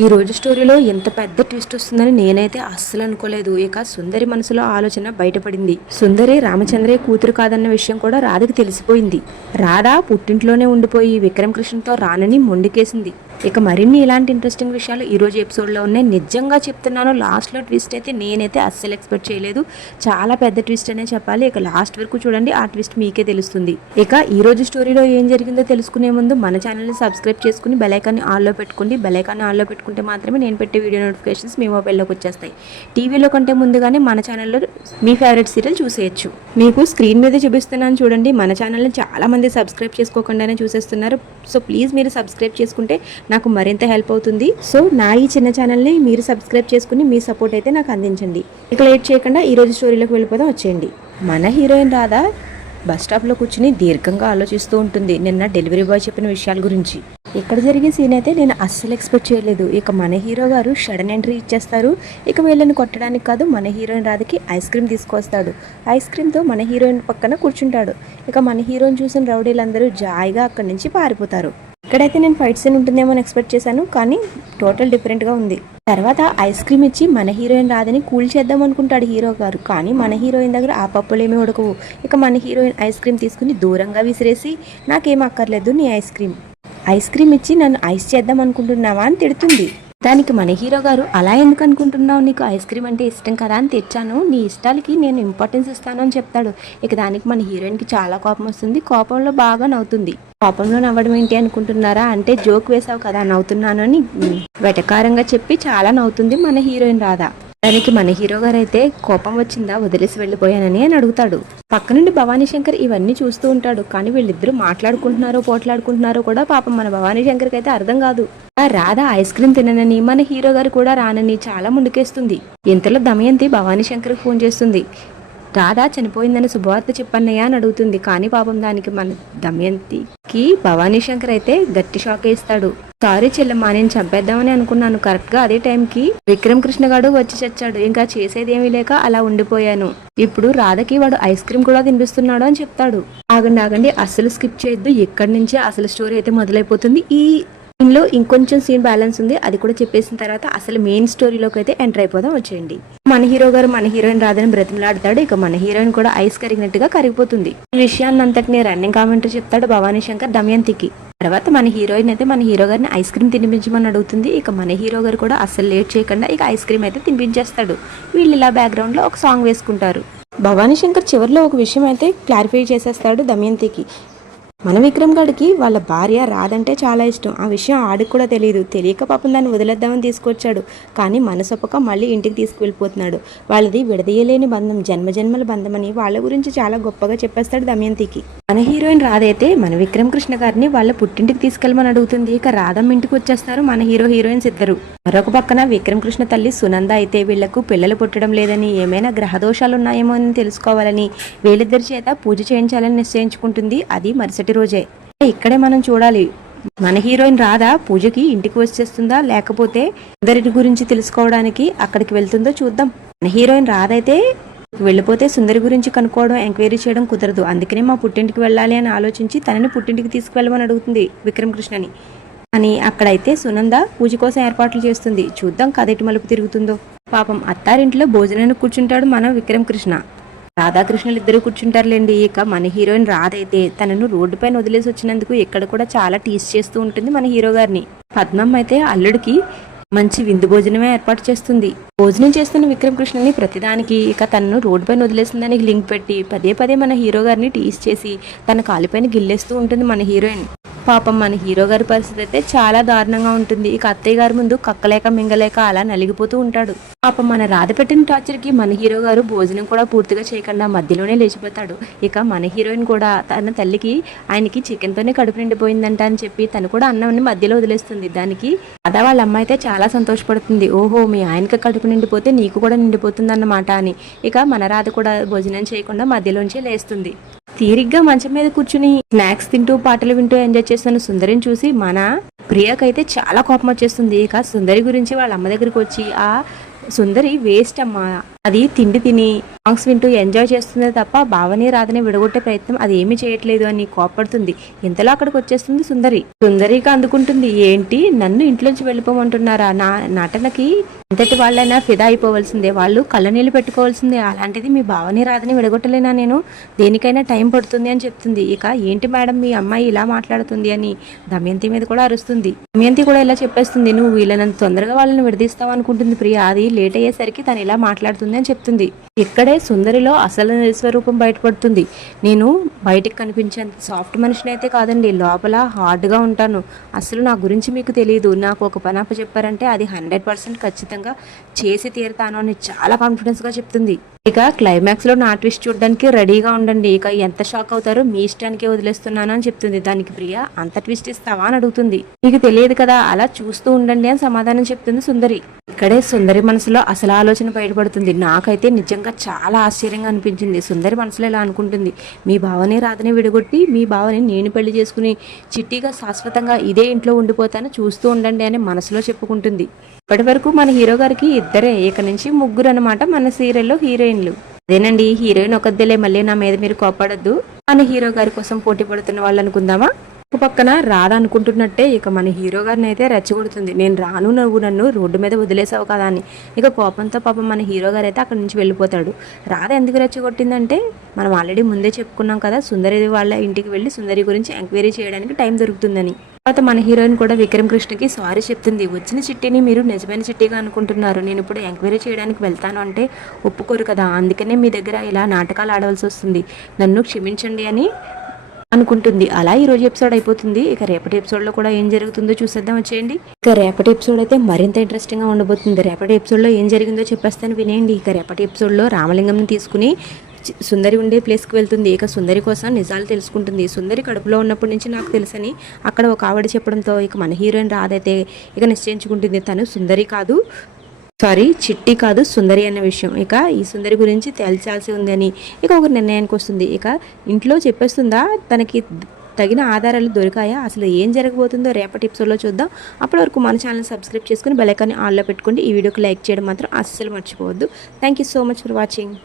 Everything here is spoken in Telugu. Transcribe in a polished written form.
ఈ రోజు స్టోరీలో ఎంత పెద్ద ట్విస్ట్ వస్తుందని నేనైతే అస్సలు అనుకోలేదు. ఇక సుందరి మనసులో ఆలోచన బయటపడింది. సుందరి రామచంద్రయ్య కూతురు కాదన్న విషయం కూడా రాధకి తెలిసిపోయింది. రాధ పుట్టింట్లోనే ఉండిపోయి విక్రమ్ కృష్ణతో రానని మొండికేసింది. ఇక మరిన్ని ఇలాంటి ఇంట్రెస్టింగ్ విషయాలు ఈ రోజు ఎపిసోడ్లో ఉన్నాయి. నిజంగా చెప్తున్నాను, లాస్ట్లో ట్విస్ట్ అయితే నేనైతే అస్సలు ఎక్స్పెక్ట్ చేయలేదు. చాలా పెద్ద ట్విస్ట్ అనే చెప్పాలి. ఇక లాస్ట్ వరకు చూడండి, ఆ ట్విస్ట్ మీకే తెలుస్తుంది. ఇక ఈ రోజు స్టోరీలో ఏం జరిగిందో తెలుసుకునే ముందు మన ఛానల్ని సబ్స్క్రైబ్ చేసుకుని బెల్ ఐకాన్ని ఆన్లో పెట్టుకోండి. బెల్ ఐకాన్ని ఆన్లో పెట్టుకుంటే మాత్రమే నేను పెట్టే వీడియో నోటిఫికేషన్స్ మీ మొబైల్లోకి వచ్చేస్తాయి. టీవీలో కంటే ముందుగానే మన ఛానల్లో మీ ఫేవరెట్ సీరియల్ చూసేయచ్చు. మీకు స్క్రీన్ మీద చూపిస్తున్నాను చూడండి. మన ఛానల్ని చాలా మంది సబ్స్క్రైబ్ చేసుకోకుండానే చూసేస్తున్నారు. సో ప్లీజ్ మీరు సబ్స్క్రైబ్ చేసుకుంటే నాకు మరింత హెల్ప్ అవుతుంది. సో నా ఈ చిన్న ఛానల్ని మీరు సబ్స్క్రైబ్ చేసుకుని మీ సపోర్ట్ అయితే నాకు అందించండి. ఇక లేట్ చేయకుండా ఈ రోజు స్టోరీలోకి వెళ్ళిపోదాం, వచ్చేయండి. మన హీరోయిన్ రాధ బస్ స్టాప్లో కూర్చుని దీర్ఘంగా ఆలోచిస్తూ ఉంటుంది నిన్న డెలివరీ బాయ్ చెప్పిన విషయాల గురించి. ఇక్కడ జరిగే సీన్ అయితే నేను అస్సలు ఎక్స్పెక్ట్ చేయలేదు. ఇక మన హీరో గారు సడన్ ఎంట్రీ ఇచ్చేస్తారు. ఇక వీళ్ళని కొట్టడానికి కాదు, మన హీరోయిన్ రాధకి ఐస్ క్రీమ్ తీసుకొస్తాడు. ఐస్ క్రీమ్తో మన హీరోయిన్ పక్కన కూర్చుంటాడు. ఇక మన హీరోయిన్ చూసిన రౌడీలందరూ జాయిగా అక్కడి నుంచి పారిపోతారు. ఇక్కడైతే నేను ఫైట్ సీన్ ఉంటుందేమో అని ఎక్స్పెక్ట్ చేశాను, కానీ టోటల్ డిఫరెంట్గా ఉంది. తర్వాత ఐస్ క్రీమ్ ఇచ్చి మన హీరోయిన్ రాధని కూల్ చేద్దాం అనుకుంటాడు హీరో గారు, కానీ మన హీరోయిన్ దగ్గర ఆ పప్పులేమీ ఉడకవు. ఇక మన హీరోయిన్ ఐస్ క్రీమ్ తీసుకుని దూరంగా విసిరేసి నాకేం అక్కర్లేదు నీ ఐస్ క్రీమ్ ఇచ్చి నన్ను ఐస్ చేద్దాం అనుకుంటున్నావా అని తిడుతుంది. దానికి మన హీరో గారు, అలా ఎందుకు అనుకుంటున్నావు, నీకు ఐస్ క్రీమ్ అంటే ఇష్టం కదా అని తెచ్చాను, నీ ఇష్టాలకి నేను ఇంపార్టెన్స్ ఇస్తాను అని చెప్తాడు. ఇక దానికి మన హీరోయిన్కి చాలా కోపం వస్తుంది. కోపంలో బాగా నవ్వుతుంది. కోపంలో నవ్వడం ఏంటి అనుకుంటున్నారా, అంటే జోక్ వేసావు కదా నవ్వుతున్నాను అని వెటకారంగా చెప్పి చాలా నవ్వుతుంది మన హీరోయిన్ రాధ. దానికి మన హీరో గారు అయితే కోపం వచ్చిందా, వదిలేసి వెళ్ళిపోయానని అని అడుగుతాడు. పక్క నుండి భవానీ శంకర్ ఇవన్నీ చూస్తూ ఉంటాడు. కానీ వీళ్ళిద్దరూ మాట్లాడుకుంటున్నారో పోట్లాడుకుంటున్నారో కూడా పాపం మన భవానీ శంకర్కి అయితే అర్థం కాదు. ఆ రాధ ఐస్ క్రీమ్ తిననని, మన హీరో గారు కూడా రానని చాలా ముందుకేస్తుంది. ఇంతలో దమయంతి భవానీ శంకర్కి ఫోన్ చేస్తుంది. రాధ చనిపోయిందని శుభవార్త చెప్పన్నయ్యా అని అడుగుతుంది. కానీ పాపం దానికి మన దమయంతికి భవానీ శంకర్ అయితే గట్టి షాక్ ఇస్తాడు. సారీ చెల్లమ్మా, నేను చంపేద్దామని అనుకున్నాను. కరెక్ట్ గా అదే టైంకి విక్రమ్ కృష్ణ గారు వచ్చి చచ్చాడు. ఇంకా చేసేదేమీ లేక అలా ఉండిపోయాను. ఇప్పుడు రాధకి వాడు ఐస్ క్రీమ్ కూడా తినిపిస్తున్నాడు అని చెప్తాడు. ఆగండి, అసలు స్కిప్ చేయొద్దు. ఇక్కడి నుంచే అసలు స్టోరీ అయితే మొదలైపోతుంది. ఈ దీనిలో ఇంకొంచెం సీన్ బ్యాలెన్స్ ఉంది, అది కూడా చెప్పేసిన తర్వాత అసలు మెయిన్ స్టోరీలోకి అయితే ఎంటర్ అయిపోదాం, వచ్చేయండి. మన హీరో గారు మన హీరోయిన్ రాధని బ్రతిమలాడతాడు. ఇక మన హీరోయిన్ కూడా ఐస్ కరిగినట్టుగా కరిగిపోతుంది. ఈ విషయాన్ని అంతటిని రన్నింగ్ కామెంటరీ చెప్తాడు భవానీ శంకర్ దమయంతికి. తర్వాత మన హీరోయిన్ అయితే మన హీరో గారిని ఐస్ క్రీమ్ తినిపించమని అడుగుతుంది. ఇక మన హీరో గారు కూడా అస్సలు లేట్ చేయకుండా ఇక ఐస్ క్రీమ్ అయితే తినిపించేస్తాడు. వీళ్ళు ఇలా బ్యాక్గ్రౌండ్ లో ఒక సాంగ్ వేసుకుంటారు. భవానీ శంకర్ చివరిలో ఒక విషయం అయితే క్లారిఫై చేసేస్తాడు దమయంతికి. మన విక్రమ్ గడికి వాళ్ళ భార్య రాదంటే చాలా ఇష్టం. ఆ విషయం ఆడికి కూడా తెలియదు. తెలియక పాపం దాన్ని వదిలేద్దామని తీసుకొచ్చాడు. కానీ మనసొప్పక మళ్ళీ ఇంటికి తీసుకువెళ్ళిపోతున్నాడు. వాళ్ళది విడదీయలేని బంధం, జన్మజన్మల బంధం అని వాళ్ళ గురించి చాలా గొప్పగా చెప్పేస్తాడు దమయంతికి. మన హీరోయిన్ రాధ అయితే మన విక్రమ్ కృష్ణ గారిని వాళ్ళ పుట్టింటికి తీసుకెళ్ళమని అడుగుతుంది. ఇక రాధమ్మ ఇంటికి వచ్చేస్తారు మన హీరోయిన్స్ ఇద్దరు. మరొక పక్కన విక్రమ్ కృష్ణ తల్లి సునంద అయితే వీళ్లకు పిల్లలు పుట్టడం లేదని, ఏమైనా గ్రహదోషాలు ఉన్నాయేమో అని తెలుసుకోవాలని వీళ్ళిద్దరి చేత పూజ చేయించాలని నిశ్చయించుకుంటుంది. అది మరుసటి రోజే. ఇక్కడే మనం చూడాలి, మన హీరోయిన్ రాధ పూజకి ఇంటికి వచ్చేస్తుందా, లేకపోతే సుందరి గురించి తెలుసుకోవడానికి అక్కడికి వెళ్తుందో చూద్దాం. మన హీరోయిన్ రాధ అయితే వెళ్ళిపోతే సుందరి గురించి కనుక్కోవడం, ఎంక్వైరీ చేయడం కుదరదు. అందుకనే మా పుట్టింటికి వెళ్ళాలి అని ఆలోచించి తనని పుట్టింటికి తీసుకువెళ్ళమని అడుగుతుంది విక్రమ్ కృష్ణని. అని అక్కడైతే సునంద పూజ కోసం ఏర్పాట్లు చేస్తుంది. చూద్దాం కథ ఎటు మలుపు తిరుగుతుందో. పాపం అత్తారింట్లో భోజనానికి కూర్చుంటాడు మన విక్రమ్ కృష్ణ. రాధాకృష్ణులు ఇద్దరు కూర్చుంటారులేండి. ఇక మన హీరోయిన్ రాధ అయితే తనను రోడ్డు పైన వదిలేసి వచ్చినందుకు ఇక్కడ కూడా చాలా టీస్ చేస్తూ ఉంటుంది మన హీరో గారిని. పద్మం అయితే అల్లుడికి మంచి విందు భోజనమే ఏర్పాటు చేస్తుంది. భోజనం చేస్తున్న విక్రమ్ కృష్ణని ప్రతిదానికి ఇక తనను రోడ్డు పైన వదిలేసిందని లింక్ పెట్టి పదే మన హీరో గారిని టీస్ చేసి తన కాలిపైన గిల్లేస్తూ ఉంటుంది మన హీరోయిన్. పాపం మన హీరో గారి పరిస్థితి అయితే చాలా దారుణంగా ఉంటుంది. ఇక అత్తయ్య గారి ముందు కక్కలేక మింగలేక అలా నలిగిపోతూ ఉంటాడు. పాపం మన రాధ పెట్టిన టార్చర్ కి మన హీరో గారు భోజనం కూడా పూర్తిగా చేయకుండా మధ్యలోనే లేచిపోతాడు. ఇక మన హీరోయిన్ కూడా తన తల్లికి ఆయనకి చికెన్ తోనే కడుపు నిండిపోయిందంట అని చెప్పి తను కూడా అన్నాన్ని మధ్యలో వదిలేస్తుంది. దానికి అదా వాళ్ళ అమ్మ అయితే చాలా సంతోషపడుతుంది. ఓహో, మీ ఆయనకి కడుపు నిండిపోతే నీకు కూడా నిండిపోతుంది అన్నమాట అని. ఇక మన రాధ కూడా భోజనం చేయకుండా మధ్యలోంచి లేస్తుంది. తీరిగ్గా మంచం మీద కూర్చుని స్నాక్స్ తింటూ పాటలు వింటూ ఎంజాయ్ చేస్తున్న సుందరిని చూసి మన ప్రియకైతే చాలా కోపం వచ్చేస్తుంది. ఇక సుందరి గురించి వాళ్ళ అమ్మ దగ్గరికి వచ్చి, ఆ సుందరి వేస్ట్ అమ్మా, అది తిండి తిని సాంగ్స్ వింటూ ఎంజాయ్ చేస్తుందే తప్ప భావని రాధని విడగొట్టే ప్రయత్నం అది ఏమీ చేయట్లేదు అని కోపడుతుంది. ఇంతలో అక్కడికి వచ్చేస్తుంది సుందరి. సుందరిగా అందుకుంటుంది, ఏంటి నన్ను ఇంట్లోంచి వెళ్ళిపోమంటున్నారా? నా నటనకి ఎంతటి వాళ్ళైనా ఫిదా అయిపోవలసిందే, వాళ్ళు కళ్ళనీళ్ళు పెట్టుకోవాల్సిందే. అలాంటిది మీ భావని రాధని విడగొట్టలేనా నేను? దేనికైనా టైం పడుతుంది అని చెప్తుంది. ఇక ఏంటి మేడం మీ అమ్మాయి ఇలా మాట్లాడుతుంది అని దమయంతి మీద కూడా అరుస్తుంది. దమయంతి కూడా ఇలా చెప్పేస్తుంది, నువ్వు వీళ్ళనంత తొందరగా వాళ్ళని విడదీస్తావు అనుకుంటుంది ప్రియ. అది లేట్ అయ్యేసరికి తను ఇలా మాట్లాడుతుంది అని చెప్తుంది. ఇక్కడే సుందరిలో అసలు నిజస్వరూపం బయటపడుతుంది. నేను బయటికి కనిపించేంత సాఫ్ట్ మనిషిని అయితే కాదండి, లోపల హార్డ్గా ఉంటాను. అసలు నా గురించి మీకు తెలియదు. నాకు ఒక పని అప్ప చెప్పారంటే అది 100% ఖచ్చితంగా చేసి తీరుతాను అని చాలా కాన్ఫిడెన్స్గా చెప్తుంది. ఇక క్లైమాక్స్లో నా ట్విస్ట్ చూడడానికి రెడీగా ఉండండి. ఇక ఎంత షాక్ అవుతారో మీ ఇష్టానికే వదిలేస్తున్నాను అని చెప్తుంది. దానికి ప్రియ, అంత ట్విస్ట్ ఇస్తావా అని అడుగుతుంది. మీకు తెలియదు కదా, అలా చూస్తూ ఉండండి అని సమాధానం చెప్తుంది సుందరి. ఇక్కడే సుందరి మనసులో అసలు ఆలోచన బయటపడుతుంది. నాకైతే నిజంగా చాలా ఆశ్చర్యంగా అనిపించింది. సుందరి మనసులో ఇలా అనుకుంటుంది, మీ భావని రాధని విడగొట్టి మీ భావని నేను పెళ్లి చేసుకుని చిట్టిగా శాశ్వతంగా ఇదే ఇంట్లో ఉండిపోతాను, చూస్తూ ఉండండి అని మనసులో చెప్పుకుంటుంది. ఇప్పటి వరకు మన హీరో గారికి ఇద్దరే, ఇక నుంచి ముగ్గురు అనమాట మన సీరియల్లో హీరోయిన్లు. అదేనండి, హీరోయిన్ ఒకద్దేలే, మళ్ళీ నా మీద మీరు కోపడద్దు. మన హీరో గారి కోసం పోటీ పడుతున్న వాళ్ళు అనుకుందామా? ఒక పక్కన రాధ అనుకుంటున్నట్టే ఇక మన హీరో గారిని అయితే రెచ్చగొడుతుంది, నేను రాను, నువ్వు నన్ను రోడ్డు మీద వదిలేసావు కదా అని. ఇక కోపంతో పాపం మన హీరో గారు అయితే అక్కడి నుంచి వెళ్ళిపోతాడు. రాధ ఎందుకు రెచ్చగొట్టిందంటే మనం ఆల్రెడీ ముందే చెప్పుకున్నాం కదా, సుందరి వాళ్ళ ఇంటికి వెళ్ళి సుందరి గురించి ఎంక్వైరీ చేయడానికి టైం దొరుకుతుందని. తర్వాత మన హీరోయిన్ కూడా విక్రమ్ కృష్ణకి సారీ చెప్తుంది. వచ్చిన చిట్టిని మీరు నిజమైన చిట్టిగా అనుకుంటున్నారు, నేను ఇప్పుడు ఎంక్వైరీ చేయడానికి వెళ్తాను అంటే ఒప్పుకోరు కదా, అందుకనే మీ దగ్గర ఇలా నాటకాలు ఆడవలసి వస్తుంది, నన్ను క్షమించండి అని అనుకుంటుంది. అలా ఈ రోజు ఎపిసోడ్ అయిపోతుంది. ఇక రేపటి ఎపిసోడ్లో కూడా ఏం జరుగుతుందో చూసేద్దాం వచ్చేయండి. ఇక రేపటి ఎపిసోడ్ అయితే మరింత ఇంట్రెస్టింగ్గా ఉండబోతుంది. రేపటి ఎపిసోడ్లో ఏం జరిగిందో చెప్పేస్తాను వినేయండి. ఇక రేపటి ఎపిసోడ్లో రామలింగంని తీసుకుని సుందరి ఉండే ప్లేస్కి వెళ్తుంది. ఇక సుందరి కోసం నిజాలు తెలుసుకుంటుంది. సుందరి కడుపులో ఉన్నప్పటి నుంచి నాకు తెలుసని అక్కడ ఒక ఆవిడ చెప్పడంతో ఇక మన హీరోయిన్ రాధైతే ఇక నిశ్చయించుకుంటుంది, తను సుందరి కాదు, చిట్టి కాదు, సుందరి అనే విషయం. ఇక ఈ సుందరి గురించి తేల్చాల్సి ఉంది అని ఇక ఒక నిర్ణయానికి వస్తుంది. ఇక ఇంట్లో చెప్పేస్తుందా, తనకి తగిన ఆధారాలు దొరికాయా, అసలు ఏం జరగబోతుందో రేపటి ఎపిసోడ్లో చూద్దాం. అప్పటి వరకు మన ఛానల్ సబ్స్క్రైబ్ చేసుకుని బెల్ ఐకాన్ని ఆన్లో పెట్టుకోండి. ఈ వీడియోకి లైక్ చేయడం మాత్రం అస్సలు మర్చిపోవద్దు. Thank you so much for watching.